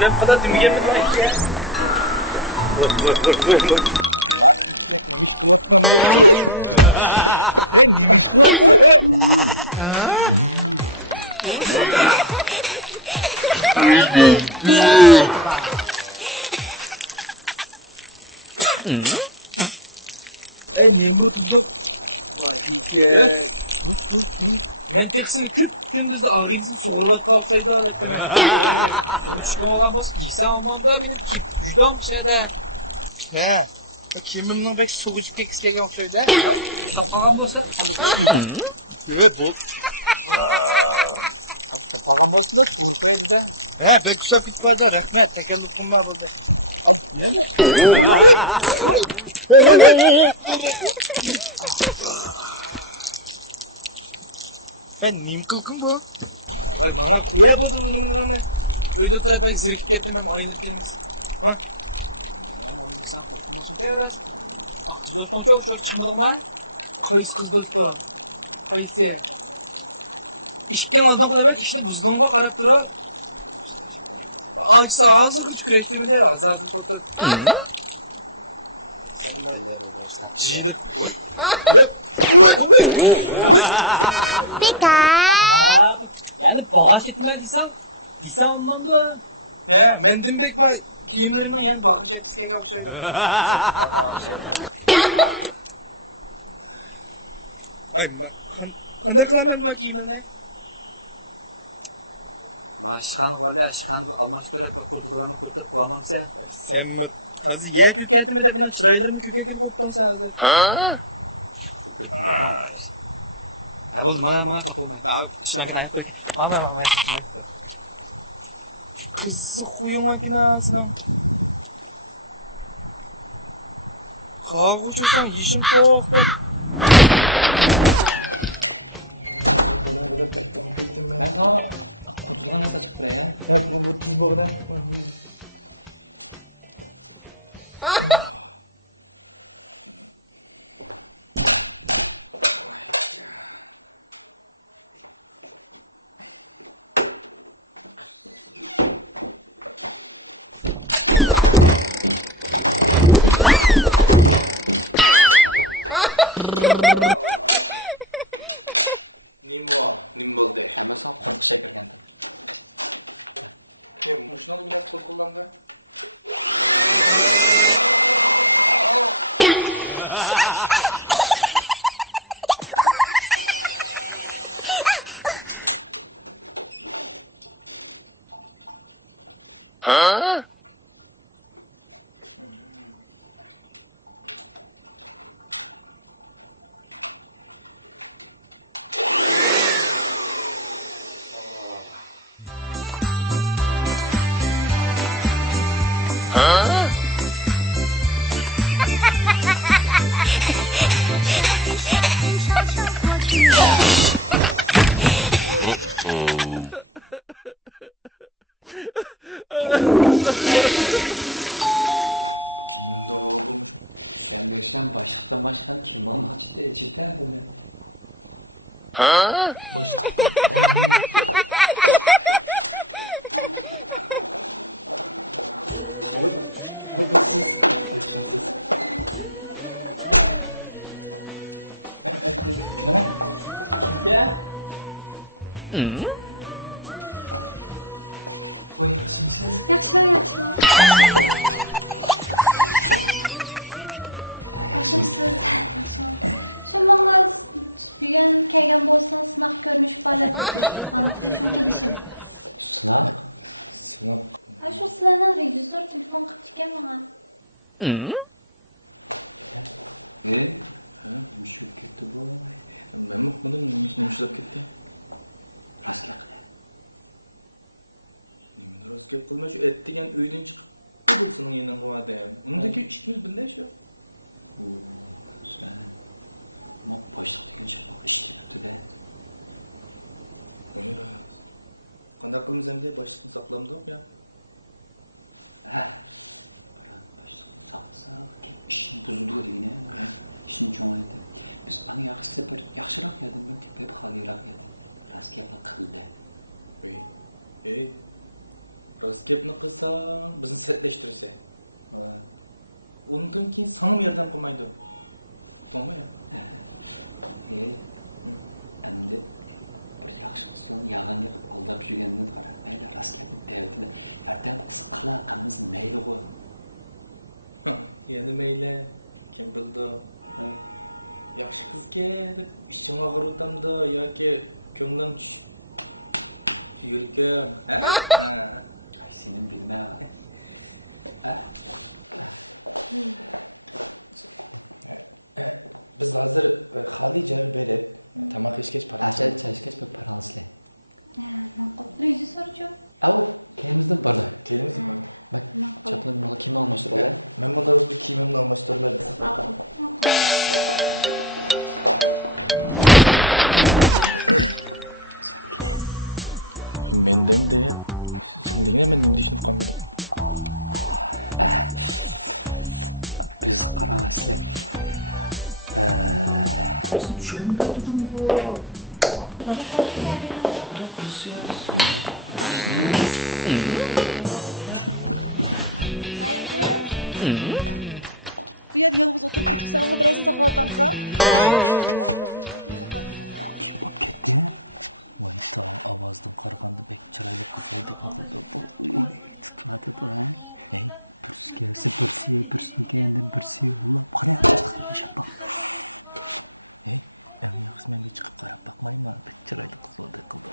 Krep kadar dümüge mi demek ya? Vur. Bak yüksek nemiş kıvattan da. Nemiş kıvat mı? Neyim bu tuzuk? Vay ike. Men tekisini küp gündüzde ağrıksın soğurbat kalksaydı var ettim ya. Soğur çıkım olan boz giysem amanda beni gücdom şeyde. He. Kimimnin bek soğucuk kekisken yok şöyle. Topagan bolsa. Evet bol. Topagan bolsa da soğur koydu da. He ben çok git vardı rahmet. Tekel lütfum var burada. Al niye mi? Ben neyim kalkın bu? Bak bana kuya buldu bunu mu ne? Öyle tarafa zirip gittim ben aynı kelimiz. Ha? Aman insan kalkmasın teras. Kız dostum çok çok çıkmadık mı? Kayıs kız dostum. Kayısı. İşken aldık evet işini buzluğuna karab durur. Açsa ağzı küçük üretimi de azaldı korktu. Senin belleri olursa. Jilik. Pika. Yani bağış etmediysen ondan da. He, mendim bek var. Kiyimlerimden yani bakış etkisiyle yok şeydi. Hayır bak. Kandak kılamam bak kiyimlerine. Ben şıkanlık var ya şıkanlık almıştır hep kurtulduğunu kurtup koyamamsa. Sen mi? Kazı yer köketimi de bina çıraylarımı köketimi koptun sen hazır. Ha oldu bana kapılmayın. Ben şuna ayıp koy. Ama. Kızı kuyum makinasına. Kavga uçursan yeşim koktu. Böyle pek don bildim ben. Ben sana kurtulduğunu nasıl açık buraya? Ya bu tuz boğda. Nim oldu. Hemen sana korku şey kirgen. Muşnalı biraz kol kullandı. Kimdi o bulmuş? Sen başkan kim olmak cidden bu ne? Başlık. Oy. Babasız. Yaşansız. Ne? Ya. Oy yaşansız. Yaxshi. Yaxshimisiz? Shu menga bugun kelgan bo'lsa, sinaq ko'rinish faoliyat o'tkazishga shunga kelishim. Sınav? Sınav. Ha shu sizlardan rejissor telefon qilib ekan menga. Nima bo'lib ketdi bu? Ben bakmadım, nima ushlab ketdi? Rostga qildi. Nima rost gap qilma, shu et degan uydan chiqib bo'lsin yendan qo'yadi. Undagi ishimiz birday shu. Sen ama boşluk degan şey bak iş deyipti de. Oy rost. Qanday qilamiz endi boshliqni saqlamdik ya. Ha. Boshliqni saqlasak, kelib ishni buzdi degine. Ishni cho'ngaydi. Biz ana yaxshisi bir yaxshiroq yedim, men tepib xoliroq yedim. Rostga qildi. Ey. Rost gapni qilsang, bizni setlashtirsa. Undan keyin sana yordam qilmaydi. To'g'rimi ya? Endi bir yaxshi qizning yag'anga qilib aldab yurganini qara. Mayli rost gapni davtida yordam qilsa qilamiz mayli qo'y. Yana mayli. Kim bildi? Yaxshi qizga deb ishing og'ir o'tamdi yoki ko'ngling tushib yurgan, ha? Ay, senin bilmayman. Biz hozir xali joy berib, tamoq yeyishgach Acha chashgach bir paransli. Ma'qul. Rejissyorchi? Au, kelimizdan bordi. kelimiz bor. Bak, chaplan yo'la kim almashtiradi? Men bunda o'zbek kiyimimni almashtirib Ma'qul. Mendem de. Sen degine men nima düşünüp qolmadim. Biz qarasizlar. Bu yer yalnız oturup ketibsan, o biraz saxlatamsan. Kim bo'lib ketdi? Voy, ta ovozdan qaraganda bek chiroyli qizlardek qildi bu. Oy, tutmadi tur, ha? Ey, birsiga endi birsi ulab qarayapti deshap bak. Ey, eng yaxshisi menga chiqib qarab bakmayman. Bek chiroyli qizlardek qildi.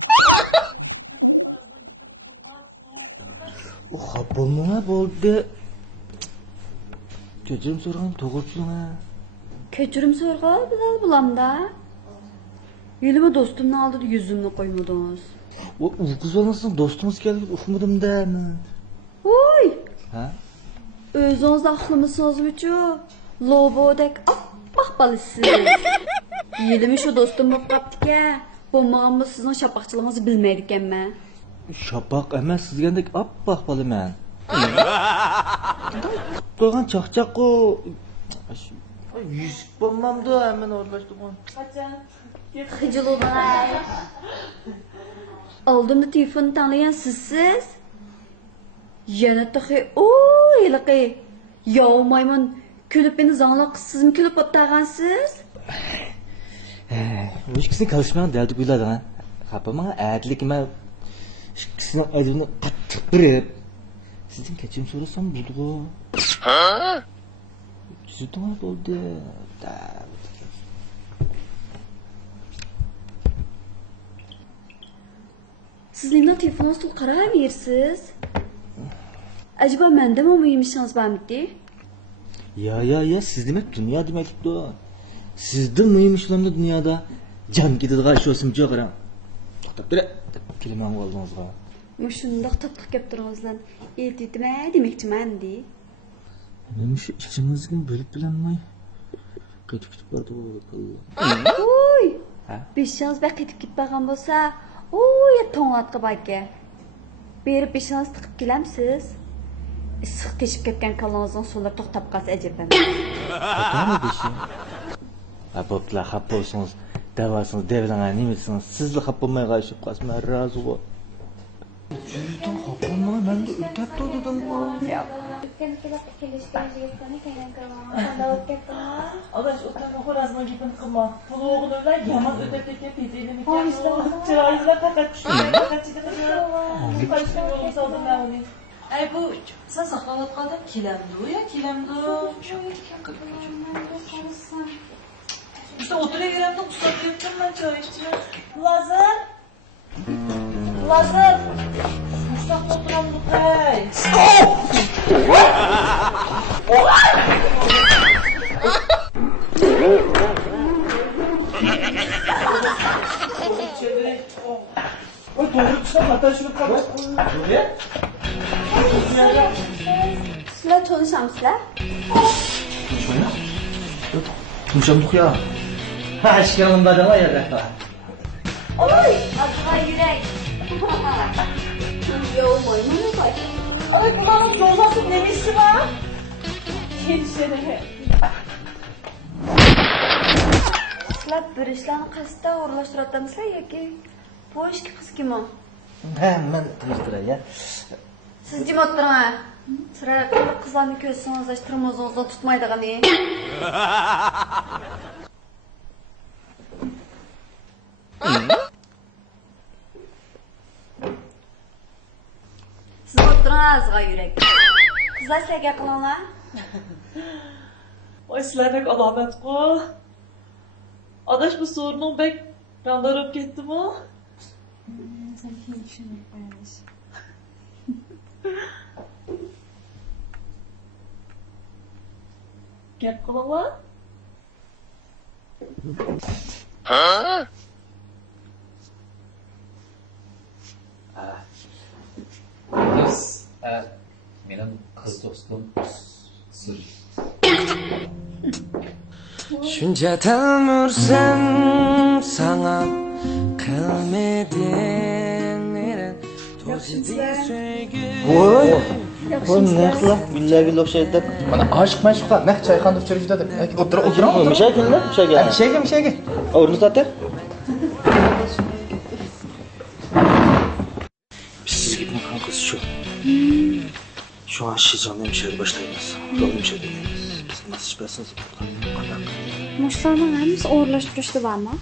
O xabonma bo'ldi. Kechirim so'ragan to'g'richimi? Kechirim so'rg'an bilan bulamda. Yelimi do'stimni oldida yuzimni qo'ymadingiz. O kız olmasın dostunuz gelip okumadım da hemen. Oy! Ha? O'zingiz aqlimiz-ku. Lobodek oppoq bolasiz. Yelimi shu do'stim bo'lib qolibdi-ku. Bo'lmaganmi sizning shapaqchilig'ingizni bilmaydi ekanman. Şapak emas sizgandek oppoq bo'laman. To'g'an chaqchaq o. Yuz bo'lmadi. Qachon? Oldimda telefonni tanigan sizsiz? Yana taxi o'yliqi. Yovmayman kulib meni zanglan qizsizmi kulib o'tgansiz? O'shkisini kalishman derdi guyladim ha. Xapaman aytlik men ikkisini aydini qattiq birib. Sizdan kechirim so'rasam bo'ldi. Ha? Juda bo'ldi. Siz nima telefoningizga qaraversiz? Acaba mendami mühim işiniz varmıydı? Ya siz demek dünya demekti o. Sizde mühim işlemde dünyada can gidadigan ish olsun yo'q qaram. To'xtab tur. Kelaman oldingizga. Mushundoq to'xtab kelib turibsizlar. Aytdima demoqchiman-di. Men shu ichingizni bilib bilanmay qaytib bordi o kallam. Oy! Ha? Beshingiz da qaytib ketgan bo'lsa, oy, to'ng'atqa baka. Berib beshingiz tiqib kelamsiz. Issiq teshib ketgan kallangizni so'lab to'xtab qolsa ajabdan. Qani beshi? Apoplar xap bo'lsangiz, davasini devlanga nima desiniz? Sizli xap bo'lmay qayshib qolsam rozi bo'l. Juda xap bo'lmay, menda o'tab turdim bu. Kelishgan yigitni senga ko'raman. Senda o'tganmi? Adaş, o'tganma qo'razma gapini qilma. Pul o'g'lilar yomon o'tib ketyapti, deydi ekan. Chiroyingizdan faqat tushungan, faqat chidamadi. Ay bu sen saqlayotganim kelamdi ya, kelamdi. Qarasan. İşte oturaveramda uxlab ketdim men choy ichdim. Lazım. Lazım. Uxlab o'tiramdi qaray. To'g'ri cheldiring. Voy to'g'ri tushib xatashilib qoldi. Sizlar cho'nishamsizlar? To'shabuk ya. Aşkım bana var ya da. Oy! Azma yurak. Yovmayman bu baka. Ay kulağına yollasın demişti bana. Gençlere. Sizlar bir ishlarni qasdda o'rlashtiryapsizlar yoki bu ishga qiz kim o? Men tinchtiray ya. Siz jim o'tiring. Sira qilib qizlarni ko'rsangiz, tirmozingizdan tutmaydigani. Siz o'tiringizga yurak. Qizlar sizlarga qilinglar. Oy sizlarning alomat-ku. Adaş bu sorunun bek randarıp gitti mi? Sen keyin tushunib qo'yamiz. Gap qilinglar. Biz benim kız dostum Suri. Shuncha talmursan sana qilmading meni to'zidi sevgi. Voy. Bu ne qilib gullarga o'xshaydi deb. Bana aşık maşıklar ne çayxanda uchirib judadi. O'tirib. Mishakellar, mishakel. Mishaga. O'rni sotar. Biz sizga bu kız şu. Şu an şicanlı hemşire başlayımız. Doğru hemşire deyimiz. Biz nasıl çıkarsınız? Mushlarning hammasi o'g'irlashib turishdi bormi?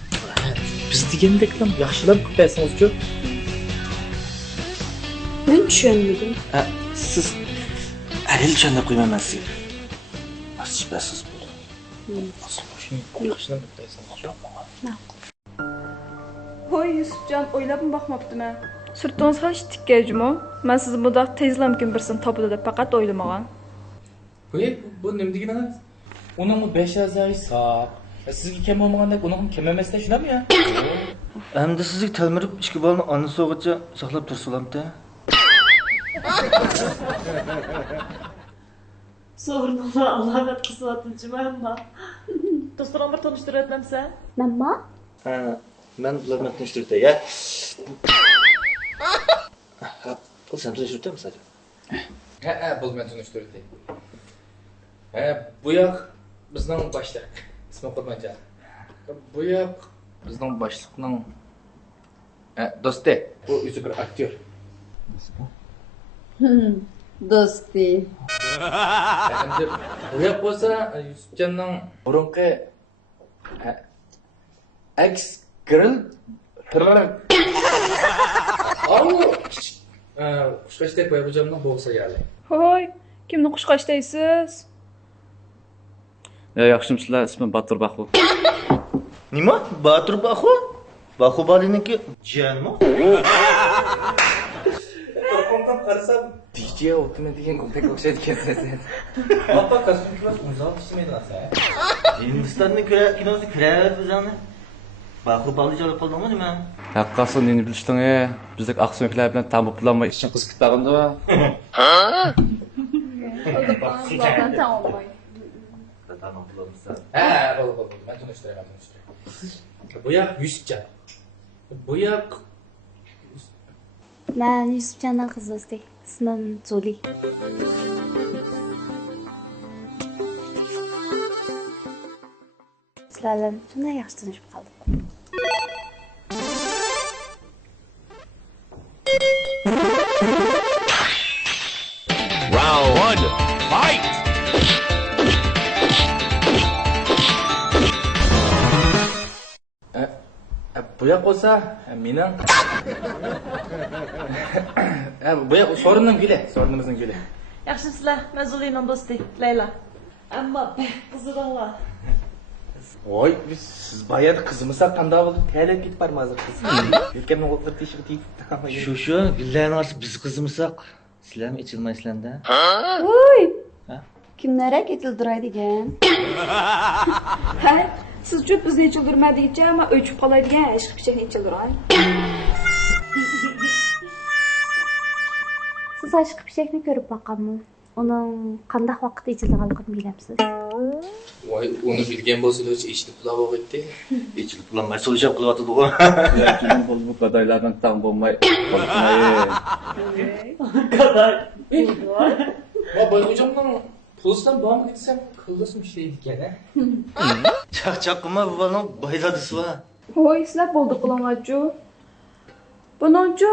Biz degandeklam yaxshilab kutaysiz-ku. Men tushunmadim. Siz Aril tushunib qo'ymayman sizga. Nasıl çıkarsınız bu? Yaxshilab kutaysiz-ku. Hoy Yusufjon, o'ylab boqmabdiman. Sirtingiz hech tikkayjimi? Men sizni bundoq tezla mumkin birsini topadi deb faqat o'ylamagan. Qo'y, bu nima deganingiz? Uningmi 5 a'zoyi sog'. Sizga kim bo'lmagandek, uningmi kim emasda shunami ya? Endi sizga talmirib ichki bolni ona so'g'icha saqlab tursalamda. Sorunlar alomat qilsatinchimanmi? Do'stlarim bir tanishtiryapmansa? Nima? Ha, men ularni tanishtirdim ya. Bu sen tanishtirdingmi sadece? Ha, bu men tanishtirdim. Bu yoq bizning boshliq. İsmi Qurbanjon. Bu yoq bizning boshliqning do'sti. Bu o'zi bir aktyor. Do'sti. Endi bu yoq bo'lsa Yusufjonning burunqi ex girl Xushbastek Boybo'jonning bo'lsa yani. Hoy, kimni qushqash deysiz? Yaxshimisilar, ismim Batur Baxu. Nima? Batur Baxu? Baxu boliniki. Jano. Telefonga qarasam DJ o'tma degan gapga o'xshaydi ekansiz. Appa kostyumlar uzoq tushmaydilar sen. Hindistonning kiraveradilarmi? Baxu bolinjani qolmagan nima? Haqqasi neni bilishding, bizdek aqso'nklar bilan tamuqlanmay qiz kutlardi. Ha, bo'ldi. Men tunishtiraman. Bu yoq Yusufjon. Bu yoq Men Yusufjonning qizi do'sti. Ismim Zuli. Sizlarni shunday yaxshi tanishib qoldim. Round 1, fight! Bu yoq bo'lsa, mening bu yoq so'rinning guli, so'rinimizning guli. Yaxshisizlar, Mazuliyning do'sti Layla. Ammo bek qiziqlar. Voy, siz bayat qizimizlar qanday bo'ldi? Tayyorlab ketib bormi hozir qiz? Yelkamdan o'tlar teshig'i tegib. Shu, gullarning orasi biz qizimizlar. Sizlarmi ichilmaysizlar-da? Voy! Kimlarga ketildiradigan? Ha, siz-chi bizni ichildirmadingcha, ama o'chib qoladigan ishq pichakni ichildiring. Siz ishq pichakni ko'rib boqqanmi? Uning qanday vaqtda ichilganligini bilamsiz? voy, uni bilgan bo'lsangiz eshitib qulab o'tdi. Ichilib bulanmay so'lishab qilyapti-ku. Yaxshi bu qadaylardan tang bo'lmay qolmay. Qaday. Va Boyxo'jamning puldan davom etsa qildisim şey ekan-a. Chaq-chaq qilma, bu bola boyladisi va. Hoy, sizlar bo'ldi qilinglar-chu. Buningchu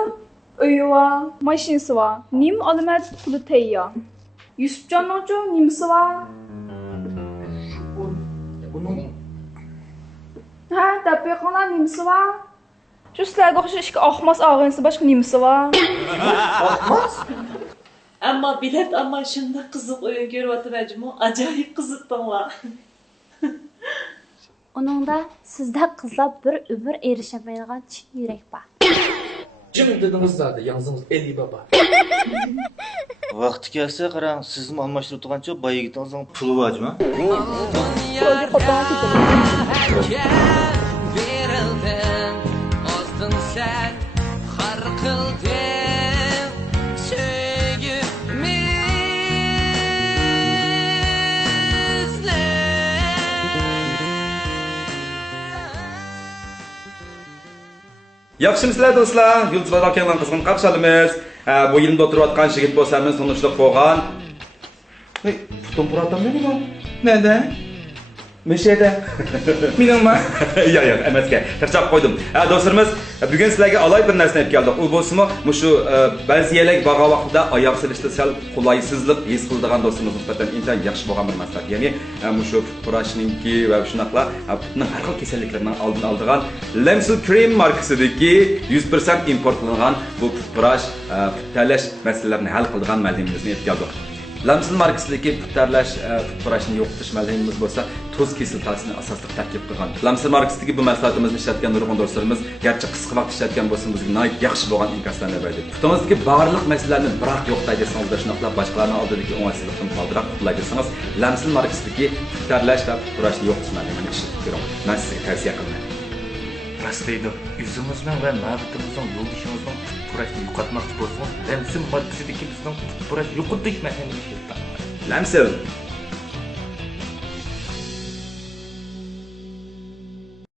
Uyi var, mashinasi var. Nim alamat puli tayyor. Yusufjonning-chi nimasi var? Bunun Ha, tapiqlar nimasi var? Shu sizlarga o'xshash ikki oqmas og'insi boshqa nimasi var? Ammo bilet amma shunda qiziq o'yin ko'ryaptimi? Ajoyib qiziqdinglar. Uningda sizda qizlar bir umr erishamaydigan chin yurak bor. Jim dediniz zaten, yalnız 50 baba. Vaqti kelsa qarang, sizmi almashtirib turgancha boy yigitingizning puli bormi? Berildim, ozdin sen har qildim Yaxshimisilar do'stlar? Yulduz Badokandan qizg'in qarshi olamiz. Bu yilda o'tirayotgan yigit bo'lsamiz, tunishlik bo'lgan. Hey, putum puratam nima? Neda? Mesheda. Meningmi? Yo'q, emasga. Tirchab qo'ydim. Do'stlarimiz, bugun sizlarga alay bir narsani olib keldik. U bo'lsa-mu, shu ba'zi yerlik bag'a vaqtida oyoq silishda sal qulaysizlik his qiladigan do'stimiz nisbatan intan yaxshi bo'lgan bir maslahat. Ya'ni shu purashninki va shunaqla putning har xil kasalliklarining oldini oladigan Lemsil Cream markasidagi 100% importlangan bu purash, talash masalalarini hal qiladigan malzemamizni olib keldik. Lamsil markasidagi purashni yo'qotish malzemamiz bo'lsa, tuz kislotasini asosli tarkib qilgan. Lamsil markasidagi bu mahsulotimizni ishlatgan nurg'un do'stlarimiz garchi qisqa vaqt ishlatgan bo'lsa, bizga nihoyat yaxshi bo'lgan inkaslarni berdi. Putingizdagi barliq masalalarni biroq yo'qday desangiz, shunaqla boshqalarning oldidagi o'ng'aysizlikdan qoldirib qulay desangiz, Lamsil markasidagi purlash va purashni yo'qotish malzemani ishlatib ko'ring. Men sizga tavsiya qilaman. Rastlaydi. O'zimizning va navbatimizning yo'ldishimizning purashni yo'qotmoqchi bo'lsak, Lamsil markasidagi bizning purash yo'qotish mexanizmi. Lamsil